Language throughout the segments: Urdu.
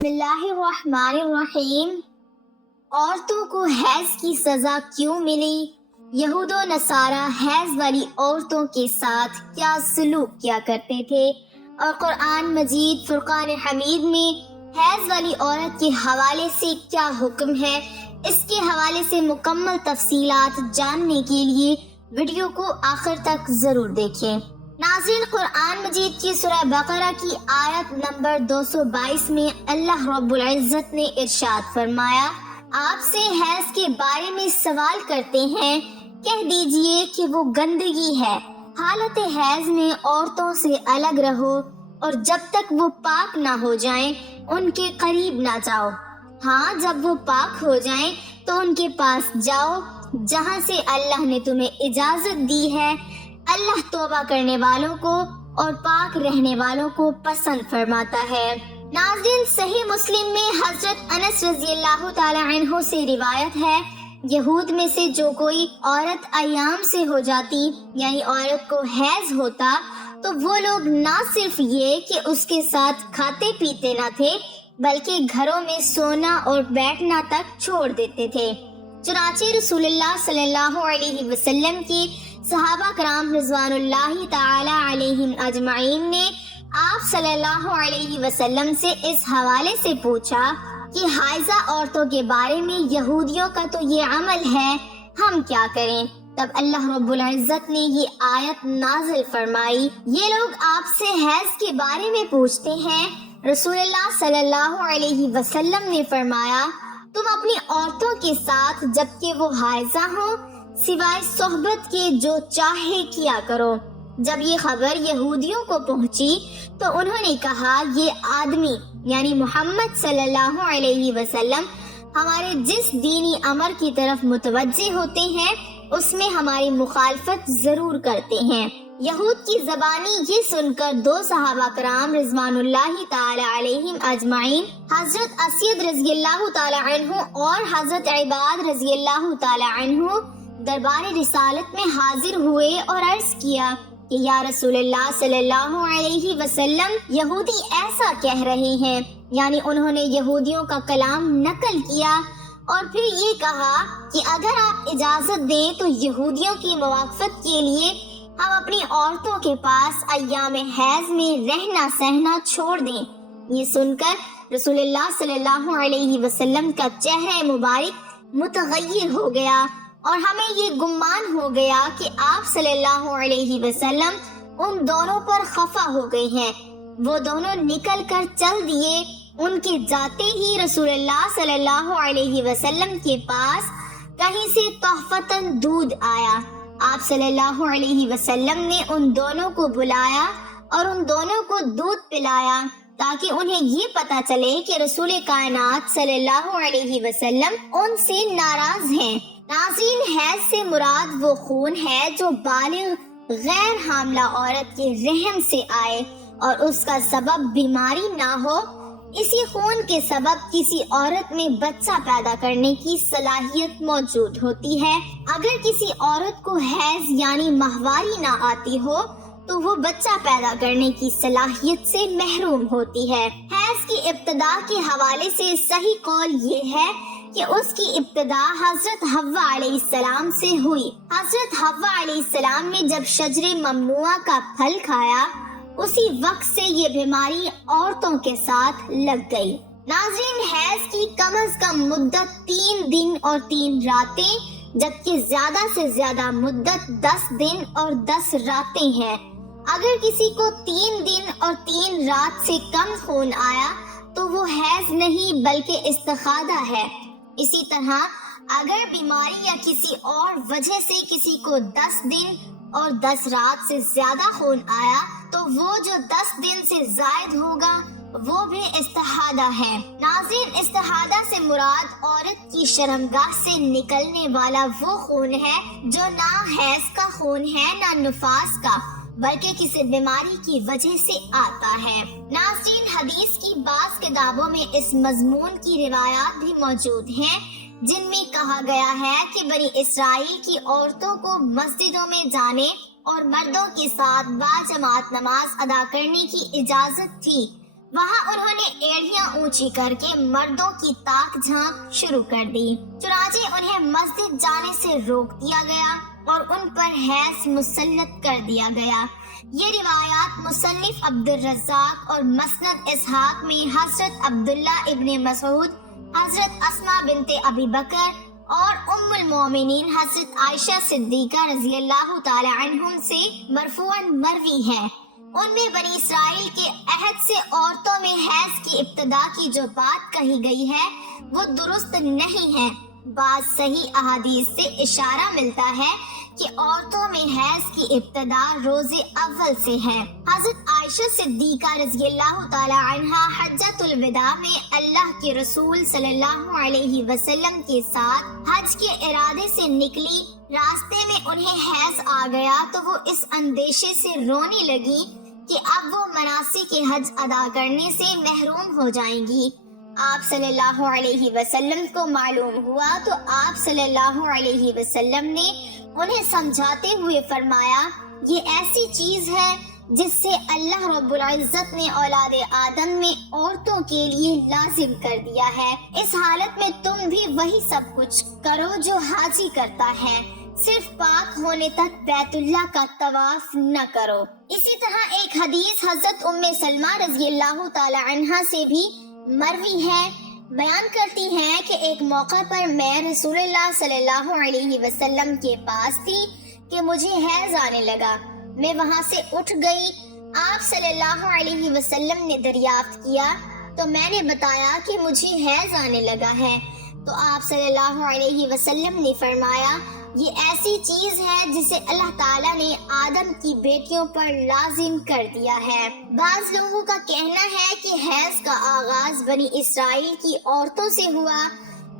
بسم اللہ الرحمن الرحیم۔ عورتوں کو حیض کی سزا کیوں ملی؟ یہود و نصارہ حیض والی عورتوں کے ساتھ کیا سلوک کیا کرتے تھے، اور قرآن مجید فرقان حمید میں حیض والی عورت کے حوالے سے کیا حکم ہے، اس کے حوالے سے مکمل تفصیلات جاننے کے لیے ویڈیو کو آخر تک ضرور دیکھیں۔ ناظرین، قرآن مجید کی سورہ بقرہ کی آیت نمبر 222 میں اللہ رب العزت نے ارشاد فرمایا، آپ سے حیض کے بارے میں سوال کرتے ہیں، کہہ دیجئے کہ وہ گندگی ہے، حالت حیض میں عورتوں سے الگ رہو، اور جب تک وہ پاک نہ ہو جائیں ان کے قریب نہ جاؤ۔ ہاں، جب وہ پاک ہو جائیں تو ان کے پاس جاؤ جہاں سے اللہ نے تمہیں اجازت دی ہے۔ اللہ توبہ کرنے والوں کو اور پاک رہنے والوں کو پسند فرماتا ہے۔ ناظرین، صحیح مسلم میں حضرت انس رضی اللہ تعالی عنہ سے روایت ہے، یہود میں سے جو کوئی عورت ایام سے ہو جاتی، یعنی عورت کو حیض ہوتا، تو وہ لوگ نہ صرف یہ کہ اس کے ساتھ کھاتے پیتے نہ تھے، بلکہ گھروں میں سونا اور بیٹھنا تک چھوڑ دیتے تھے۔ چنانچہ رسول اللہ صلی اللہ علیہ وسلم کی صحابہ کرام رضوان اللہ تعالی علیہم اجمعین نے آپ صلی اللہ علیہ وسلم سے اس حوالے سے پوچھا کہ حائضہ عورتوں کے بارے میں یہودیوں کا تو یہ عمل ہے، ہم کیا کریں؟ تب اللہ رب العزت نے یہ آیت نازل فرمائی، یہ لوگ آپ سے حیض کے بارے میں پوچھتے ہیں۔ رسول اللہ صلی اللہ علیہ وسلم نے فرمایا، تم اپنی عورتوں کے ساتھ جبکہ وہ حائضہ ہوں سوائے صحبت کے جو چاہے کیا کرو۔ جب یہ خبر یہودیوں کو پہنچی تو انہوں نے کہا، یہ آدمی یعنی محمد صلی اللہ علیہ وسلم ہمارے جس دینی امر کی طرف متوجہ ہوتے ہیں اس میں ہماری مخالفت ضرور کرتے ہیں۔ یہود کی زبانی یہ سن کر دو صحابہ کرام رضوان اللہ تعالی علیہم اجمعین، حضرت اسید رضی اللہ تعالی عنہ اور حضرت عباد رضی اللہ تعالی عنہ دربار رسالت میں حاضر ہوئے اور عرض کیا کہ یا رسول اللہ صلی اللہ علیہ وسلم، یہودی ایسا کہہ رہے ہیں، یعنی انہوں نے یہودیوں کا کلام نقل کیا اور پھر یہ کہا کہ اگر آپ اجازت دیں تو یہودیوں کی موافقت کے لیے ہم اپنی عورتوں کے پاس ایام حیض میں رہنا سہنا چھوڑ دیں۔ یہ سن کر رسول اللہ صلی اللہ علیہ وسلم کا چہرہ مبارک متغیر ہو گیا اور ہمیں یہ گمان ہو گیا کہ آپ صلی اللہ علیہ وسلم ان دونوں پر خفا ہو گئے ہیں۔ وہ دونوں نکل کر چل دیے۔ ان کے جاتے ہی رسول اللہ صلی اللہ علیہ وسلم کے پاس کہیں سے تحفتاً دودھ آیا۔ آپ صلی اللہ علیہ وسلم نے ان دونوں کو بلایا اور ان دونوں کو دودھ پلایا تاکہ انہیں یہ پتا چلے کہ رسول کائنات صلی اللہ علیہ وسلم ان سے ناراض ہیں۔ ناظرین، حیض سے مراد وہ خون ہے جو بالغ غیر حاملہ عورت کے رحم سے آئے اور اس کا سبب بیماری نہ ہو۔ اسی خون کے سبب کسی عورت میں بچہ پیدا کرنے کی صلاحیت موجود ہوتی ہے۔ اگر کسی عورت کو حیض یعنی ماہواری نہ آتی ہو تو وہ بچہ پیدا کرنے کی صلاحیت سے محروم ہوتی ہے۔ حیض کی ابتدا کے حوالے سے صحیح قول یہ ہے کہ اس کی ابتدا حضرت حوا علیہ السلام سے ہوئی۔ حضرت حوا علیہ السلام نے جب شجر ممنوعہ کا پھل کھایا، اسی وقت سے یہ بیماری عورتوں کے ساتھ لگ گئی۔ ناظرین، حیض کی کم از کم مدت 3 دن اور 3 راتیں جبکہ زیادہ سے زیادہ مدت 10 دن اور 10 راتیں ہیں۔ اگر کسی کو 3 دن اور 3 رات سے کم خون آیا تو وہ حیض نہیں بلکہ استحاضہ ہے۔ اسی طرح اگر بیماری یا کسی اور وجہ سے کسی کو 10 دن اور 10 رات سے زیادہ خون آیا تو وہ جو 10 دن سے زائد ہوگا وہ بھی استحاضہ ہے۔ ناظرین، استحاضہ سے مراد عورت کی شرمگاہ سے نکلنے والا وہ خون ہے جو نہ حیض کا خون ہے نہ نفاس کا، بلکہ کسی بیماری کی وجہ سے آتا ہے۔ ناظرین، حدیث کی بعض کتابوں میں اس مضمون کی روایات بھی موجود ہیں جن میں کہا گیا ہے کہ بنی اسرائیل کی عورتوں کو مسجدوں میں جانے اور مردوں کے ساتھ باجماعت نماز ادا کرنے کی اجازت تھی، وہاں انہوں نے ایڑیاں اونچی کر کے مردوں کی تاک جھانک شروع کر دی، چنانچہ انہیں مسجد جانے سے روک دیا گیا اور ان پر حیض مسلط کر دیا گیا۔ یہ روایات مصنف عبد الرزاق اور مسند اسحاق میں حضرت عبداللہ ابن مسعود، حضرت اسماء بنت ابی بکر اور ام المومنین حضرت عائشہ صدیقہ رضی اللہ تعالی عنہم سے مرفوعاً مروی ہے۔ ان میں بنی اسرائیل کے عہد سے عورتوں میں حیض کی ابتدا کی جو بات کہی گئی ہے وہ درست نہیں ہے۔ بعض صحیح احادیث سے اشارہ ملتا ہے کہ عورتوں میں حیض کی ابتدا روز اول سے ہے۔ حضرت عائشہ صدیقہ رضی اللہ تعالی عنہا حجۃ الوداع میں اللہ کے رسول صلی اللہ علیہ وسلم کے ساتھ حج کے ارادے سے نکلی، راستے میں انہیں حیض آ گیا تو وہ اس اندیشے سے رونے لگی کہ اب وہ مناسک حج ادا کرنے سے محروم ہو جائیں گی۔ آپ صلی اللہ علیہ وسلم کو معلوم ہوا تو آپ صلی اللہ علیہ وسلم نے انہیں سمجھاتے ہوئے فرمایا، یہ ایسی چیز ہے جس سے اللہ رب العزت نے اولاد آدم میں عورتوں کے لیے لازم کر دیا ہے۔ اس حالت میں تم بھی وہی سب کچھ کرو جو حاجی کرتا ہے، صرف پاک ہونے تک بیت اللہ کا طواف نہ کرو۔ اسی طرح ایک حدیث حضرت ام سلمہ رضی اللہ تعالی عنہا سے بھی مروی ہے، بیان کرتی ہیں کہ ایک موقع پر میں رسول اللہ صلی اللہ علیہ وسلم کے پاس تھی کہ مجھے حیض آنے لگا۔ میں وہاں سے اٹھ گئی، آپ صلی اللہ علیہ وسلم نے دریافت کیا تو میں نے بتایا کہ مجھے حیض آنے لگا ہے، تو آپ صلی اللہ علیہ وسلم نے فرمایا، یہ ایسی چیز ہے جسے اللہ تعالیٰ نے آدم کی بیٹیوں پر لازم کر دیا ہے۔ بعض لوگوں کا کہنا ہے کہ حیض کا آغاز بنی اسرائیل کی عورتوں سے ہوا۔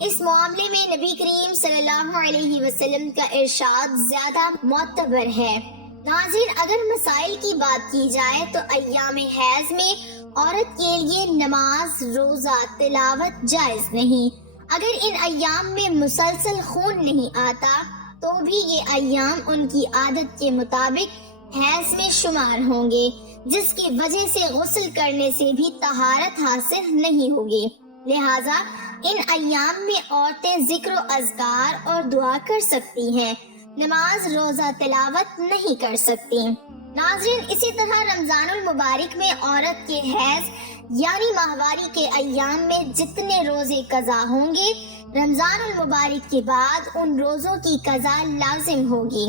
اس معاملے میں نبی کریم صلی اللہ علیہ وسلم کا ارشاد زیادہ معتبر ہے۔ ناظرین، اگر مسائل کی بات کی جائے تو ایام حیض میں عورت کے لیے نماز، روزہ، تلاوت جائز نہیں۔ اگر ان ایام میں مسلسل خون نہیں آتا تو بھی یہ ایام ان کی عادت کے مطابق حیض میں شمار ہوں گے، جس کی وجہ سے غسل کرنے سے بھی طہارت حاصل نہیں ہوگی۔ لہٰذا ان ایام میں عورتیں ذکر و اذکار اور دعا کر سکتی ہیں، نماز، روزہ، تلاوت نہیں کر سکتی۔ ناظرین، اسی طرح رمضان المبارک میں عورت کے حیض یعنی ماہواری کے ایام میں جتنے روزے قضا ہوں گے، رمضان المبارک کے بعد ان روزوں کی قضا لازم ہوگی۔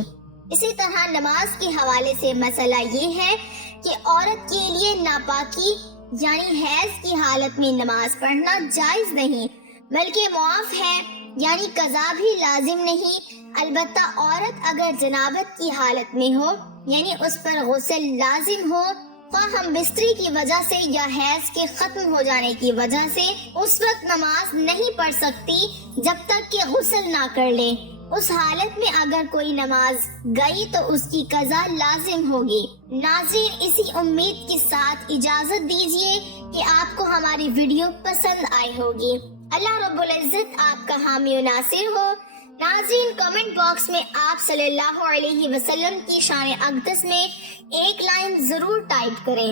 اسی طرح نماز کے حوالے سے مسئلہ یہ ہے کہ عورت کے لیے ناپاکی یعنی حیض کی حالت میں نماز پڑھنا جائز نہیں، بلکہ معاف ہے، یعنی قضا بھی لازم نہیں۔ البتہ عورت اگر جنابت کی حالت میں ہو یعنی اس پر غسل لازم ہو، خواہ ہم بستری کی وجہ سے یا حیض کے ختم ہو جانے کی وجہ سے، اس وقت نماز نہیں پڑھ سکتی جب تک کہ غسل نہ کر لے۔ اس حالت میں اگر کوئی نماز گئی تو اس کی قضا لازم ہوگی۔ ناظرین، اسی امید کے ساتھ اجازت دیجیے کہ آپ کو ہماری ویڈیو پسند آئی ہوگی۔ اللہ رب العزت آپ کا حامی و ناصر ہو۔ ناظرین، کمنٹ باکس میں آپ صلی اللہ علیہ وسلم کی شان اقدس میں ایک لائن ضرور ٹائپ کریں۔